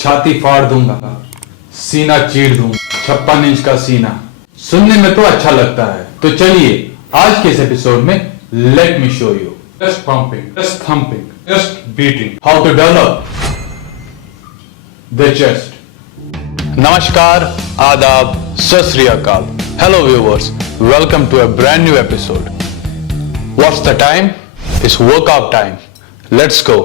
छाती फाड़ दूंगा, सीना चीर दूंगा, 56 इंच का सीना। सुनने में तो अच्छा लगता है। तो चलिए आज के इस एपिसोड में let me show you just pumping, just thumping, just beating how to develop the chest. नमस्कार, आदाब, सत श्री अकाल। Hello viewers, welcome to a brand new episode. What's the time? It's workout time. Let's go.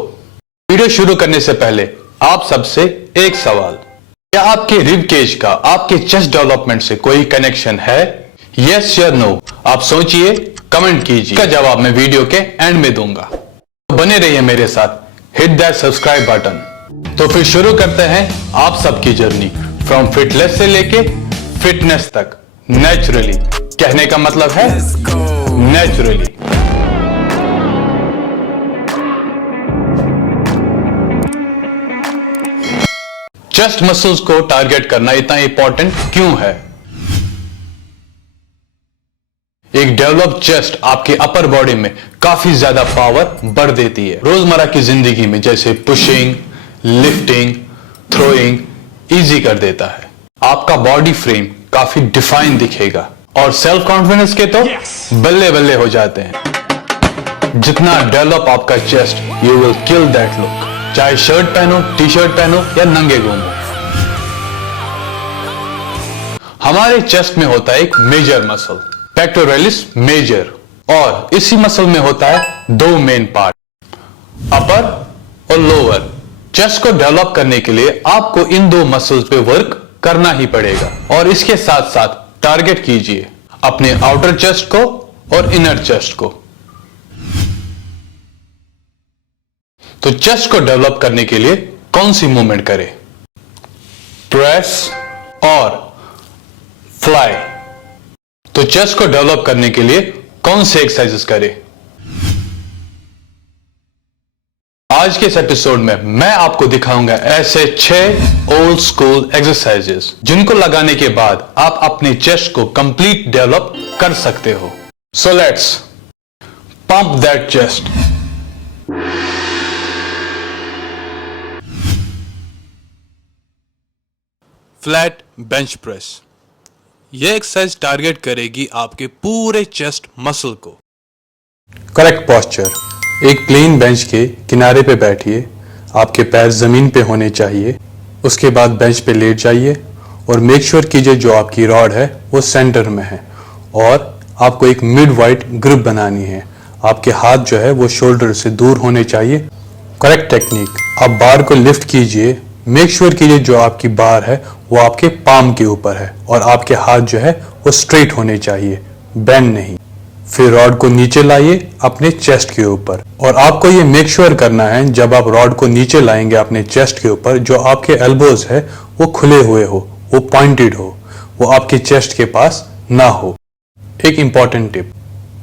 Video शुरू करने से पहले आप सबसे एक सवाल, क्या आपके रिब केज का आपके चेस्ट डेवलपमेंट से कोई कनेक्शन है? यस या नो? आप सोचिए, कमेंट कीजिए। इसका जवाब मैं वीडियो के एंड में दूंगा। तो बने रहिए मेरे साथ, हिट दैट सब्सक्राइब बटन। तो फिर शुरू करते हैं आप सबकी जर्नी फ्रॉम फिटनेस से लेके फिटनेस तक, नेचुरली। कहने का मतलब है नेचुरली। चेस्ट मसल्स को टारगेट करना इतना इंपॉर्टेंट क्यों है? एक डेवलप्ड चेस्ट आपके अपर बॉडी में काफी ज्यादा पावर बढ़ देती है। रोजमर्रा की जिंदगी में जैसे पुशिंग, लिफ्टिंग, थ्रोइंग इजी कर देता है। आपका बॉडी फ्रेम काफी डिफाइन दिखेगा और सेल्फ कॉन्फिडेंस के तो बल्ले बल्ले हो जाते हैं। जितना डेवलप आपका chest, you will kill that look. चाहे शर्ट पहनो, टी शर्ट पहनो या नंगे घूमो। हमारे चेस्ट में होता है एक मेजर मसल, पेक्टोरलिस मेजर, और इसी मसल में होता है दो मेन पार्ट, अपर और लोअर। चेस्ट को डेवलप करने के लिए आपको इन दो मसल्स पे वर्क करना ही पड़ेगा और इसके साथ साथ टारगेट कीजिए अपने आउटर चेस्ट को और इनर चेस्ट को। तो चेस्ट को डेवलप करने के लिए कौन सी मूवमेंट करें? प्रेस और फ्लाई। तो चेस्ट को डेवलप करने के लिए कौन से एक्सरसाइजेस करें? आज के इस एपिसोड में मैं आपको दिखाऊंगा ऐसे 6 ओल्ड स्कूल एक्सरसाइजेस जिनको लगाने के बाद आप अपने चेस्ट को कंप्लीट डेवलप कर सकते हो। So let's pump that chest. Flat bench press. यह एक्सरसाइज टारगेट करेगी आपके पूरे चेस्ट मसल को। Correct posture. एक प्लेन बेंच के किनारे पे बैठिए, आपके पैर जमीन पे होने चाहिए। उसके बाद बेंच पे लेट जाइए और मेक श्योर कीजिए जो आपकी रॉड है वो सेंटर में है और आपको एक मिड वाइड ग्रिप बनानी है। आपके हाथ जो है वो शोल्डर से दूर होने चाहिए। Correct technique. आप बार को लिफ्ट कीजिए, मेक श्योर कीजिए जो आपकी बार है वो आपके पाम के ऊपर है और आपके हाथ जो है वो स्ट्रेट होने चाहिए, बेंड नहीं। फिर रॉड को नीचे लाइए अपने चेस्ट के ऊपर और आपको ये मेक श्योर करना है जब आप रॉड को नीचे लाएंगे अपने चेस्ट के ऊपर, जो आपके एल्बोज है वो खुले हुए हो, वो पॉइंटेड हो, वो आपके चेस्ट के पास ना हो। एक इंपॉर्टेंट टिप,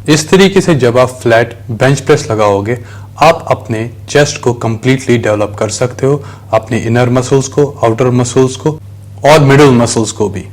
इस तरीके से जब आप फ्लैट बेंच प्रेस लगाओगे आप अपने चेस्ट को कंप्लीटली डेवलप कर सकते हो, अपने इनर मसल्स को, आउटर मसल्स को और मिडिल मसल्स को भी।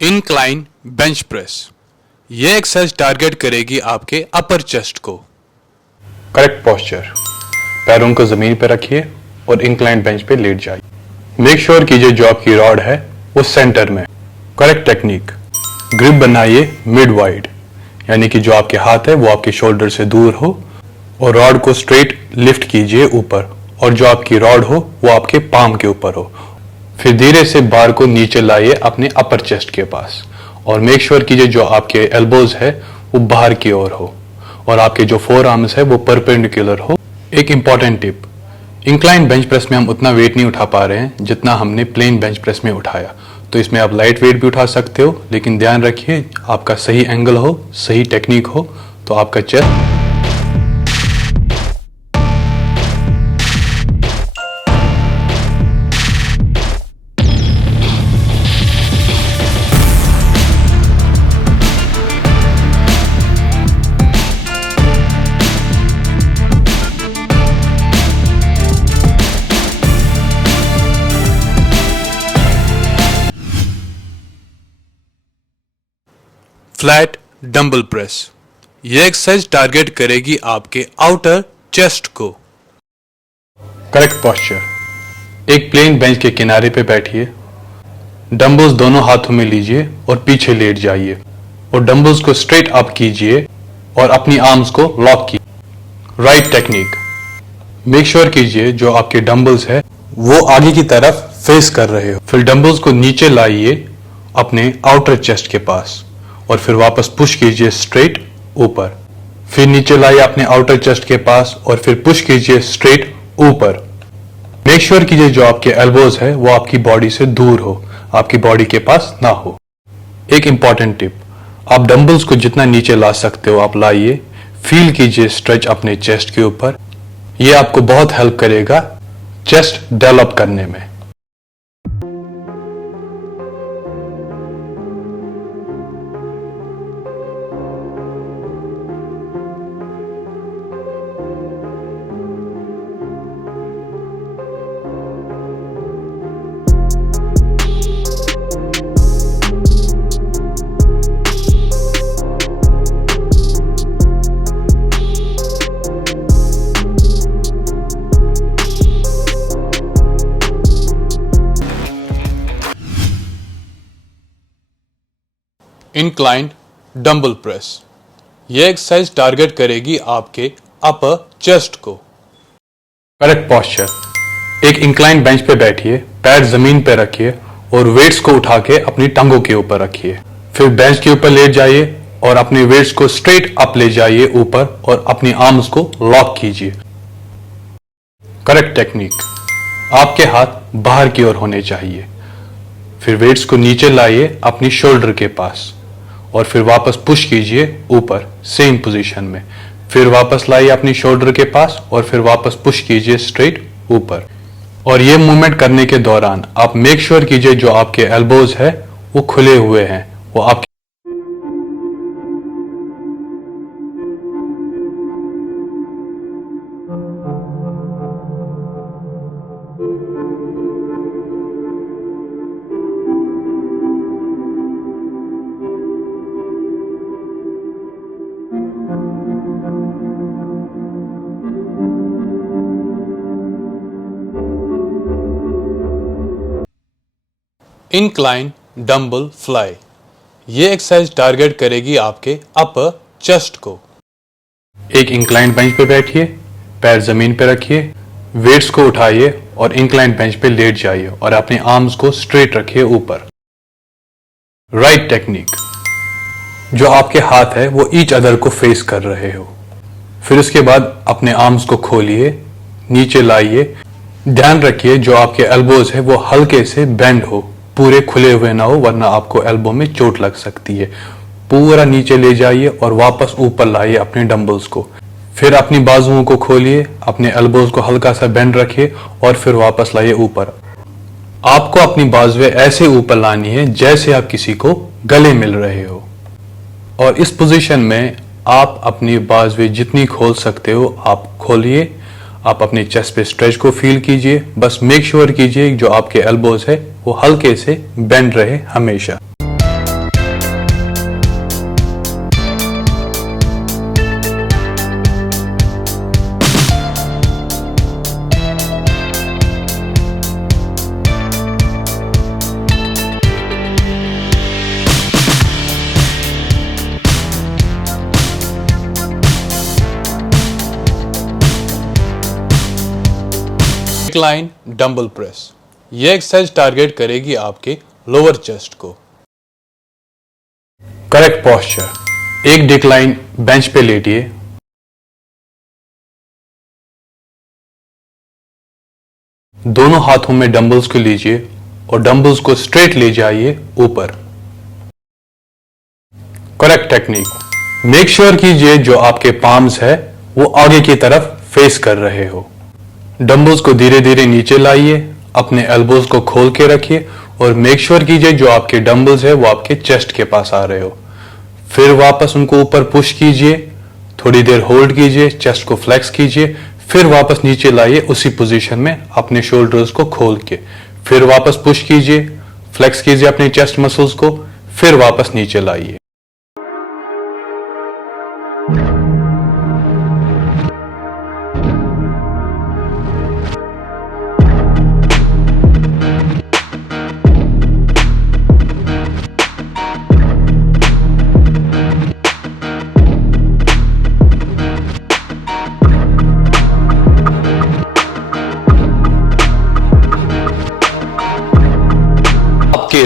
Incline bench press. यह एक्सरसाइज टारगेट करेगी आपके अपर चेस्ट को। Correct posture. पैरों को जमीन पर रखिए और इंक्लाइन बेंच पे लेट जाइए। मेक श्योर कीजिए जो आपकी रॉड है वो सेंटर में। Correct technique. ग्रिप बनाइए मिड वाइड, यानी कि जो आपके हाथ है वो आपके शोल्डर से दूर हो और रॉड को स्ट्रेट लिफ्ट कीजिए ऊपर और जो आपकी रॉड हो वो आपके पाम के ऊपर हो। फिर धीरे से बार को नीचे लाइए अपने अपर चेस्ट के पास और मेक श्योर कीजिए जो आपके एल्बोज है वो बाहर की ओर हो और आपके जो फोर आर्म्स है वो परपेंडिकुलर हो। एक important tip, incline bench press में हम उतना वेट नहीं उठा पा रहे हैं जितना हमने प्लेन बेंच प्रेस में उठाया, तो इसमें आप लाइट वेट भी उठा सकते हो, लेकिन ध्यान रखिए आपका सही एंगल हो, सही टेक्निक हो तो आपका चेस्ट फ्लैट डंबल प्रेस। यह एक्सरसाइज टारगेट करेगी आपके आउटर चेस्ट को। Correct posture. एक प्लेन बेंच के किनारे पे बैठिए, डंबल्स दोनों हाथों में लीजिए और पीछे लेट जाइए और डंबल्स को स्ट्रेट अप कीजिए और अपनी आर्म्स को लॉक कीजिए। Right technique. मेक श्योर कीजिए जो आपके डंबल्स है वो आगे की तरफ फेस कर रहे हो। फिर डंबल्स को नीचे लाइए अपने आउटर चेस्ट के पास और फिर वापस पुश कीजिए स्ट्रेट ऊपर। फिर नीचे लाइए अपने आउटर चेस्ट के पास और फिर पुश कीजिए स्ट्रेट ऊपर। मेक श्योर कीजिए जो आपके एल्बोज है वो आपकी बॉडी से दूर हो, आपकी बॉडी के पास ना हो। एक इंपॉर्टेंट टिप, आप डंबल्स को जितना नीचे ला सकते हो आप लाइए। फील कीजिए स्ट्रेच अपने चेस्ट के ऊपर। यह आपको बहुत हेल्प करेगा चेस्ट डेवलप करने में। Inclined dumbbell press. यह एक्सरसाइज टारगेट करेगी आपके अपर चेस्ट को। Correct posture. एक इंक्लाइंड बेंच पे बैठिए, पैर जमीन पे रखिए और वेट्स को उठा के अपनी टांगों के ऊपर रखिए। फिर बेंच के ऊपर लेट जाइए और अपने वेट्स को स्ट्रेट अप ले जाइए ऊपर और अपनी आर्म्स को लॉक कीजिए। Correct technique. आपके हाथ बाहर की ओर होने चाहिए। फिर वेट्स को नीचे लाइए अपनी शोल्डर के पास और फिर वापस पुश कीजिए ऊपर सेम पोजीशन में। फिर वापस लाइए अपनी शोल्डर के पास और फिर वापस पुश कीजिए स्ट्रेट ऊपर। और ये मूवमेंट करने के दौरान आप मेक श्योर कीजिए जो आपके एल्बोज है वो खुले हुए हैं, वो आपके इंक्लाइन डंबल फ्लाई। ये एक्सरसाइज टारगेट करेगी आपके अपर चेस्ट को। एक इंक्लाइन बेंच पे बैठिए, पैर जमीन पे रखिए, वेट्स को उठाइए और इंक्लाइन बेंच पे लेट जाइए और अपने आर्म्स को स्ट्रेट रखिए ऊपर। Right technique. जो आपके हाथ है वो ईच अदर को फेस कर रहे हो। फिर उसके बाद अपने आर्म्स को खोलिए, नीचे लाइए। ध्यान रखिए जो आपके एल्बोज है वो हल्के से बेंड हो, पूरे खुले हुए ना हो वरना आपको एल्बो में चोट लग सकती है। पूरा नीचे ले जाइए और वापस ऊपर लाइए अपने डंबल्स को। फिर अपनी बाजुओं को खोलिए, अपने एल्बोज को हल्का सा बेंड रखिए और फिर वापस लाइए ऊपर। आपको अपनी बाजुएं ऐसे ऊपर लानी है जैसे आप किसी को गले मिल रहे हो। और इस पोजीशन में आप अपनी बाजुएं जितनी खोल सकते हो आप खोलिए। आप अपने चेस्ट पे स्ट्रेच को फील कीजिए। बस मेक श्योर कीजिए जो आपके एल्बोज है वो हल्के से बेंड रहे हमेशा। Incline dumbbell press. यह एक्सरसाइज टारगेट करेगी आपके लोअर चेस्ट को। Correct posture. एक डिक्लाइन बेंच पे लेटिए, दोनों हाथों में डंबल्स को लीजिए और डंबल्स को स्ट्रेट ले जाइए ऊपर। Correct technique. मेक श्योर कीजिए जो आपके पाम्स है वो आगे की तरफ फेस कर रहे हो। डंबल्स को धीरे धीरे नीचे लाइए, अपने एल्बोज को खोल के रखिए और मेक श्योर कीजिए जो आपके डंबल्स है वो आपके चेस्ट के पास आ रहे हो। फिर वापस उनको ऊपर पुश कीजिए, थोड़ी देर होल्ड कीजिए, चेस्ट को फ्लेक्स कीजिए, फिर वापस नीचे लाइए उसी पोजीशन में अपने शोल्डर्स को खोल के। फिर वापस पुश कीजिए, फ्लेक्स कीजिए अपने चेस्ट मसल्स को, फिर वापस नीचे लाइए।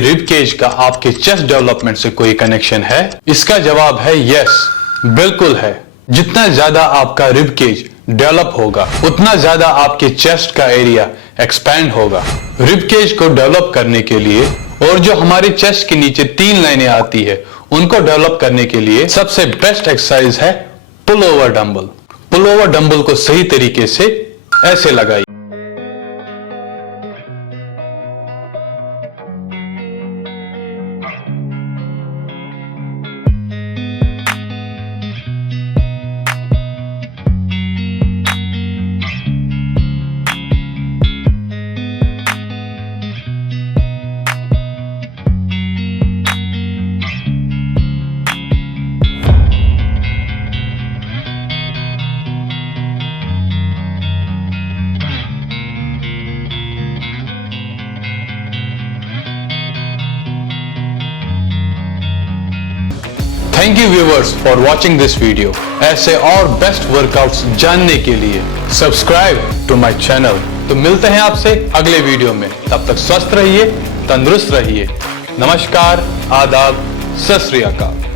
रिब केज का आपके चेस्ट डेवलपमेंट से कोई कनेक्शन है? इसका जवाब है यस, बिल्कुल है। जितना ज्यादा आपका रिब केज डेवलप होगा उतना ज्यादा आपके चेस्ट का एरिया एक्सपैंड होगा। रिब केज को डेवलप करने के लिए और जो हमारे चेस्ट के नीचे 3 लाइनें आती है उनको डेवलप करने के लिए सबसे बेस्ट एक्सरसाइज है pull over dumbbell. Pull over dumbbell को सही तरीके से ऐसे लगाइए। Thank you viewers for watching this video. ऐसे और बेस्ट वर्कआउट्स जानने के लिए सब्सक्राइब टू माय चैनल। तो मिलते हैं आपसे अगले वीडियो में, तब तक स्वस्थ रहिए, तंदुरुस्त रहिए। नमस्कार, आदाब, सत श्री अकाल।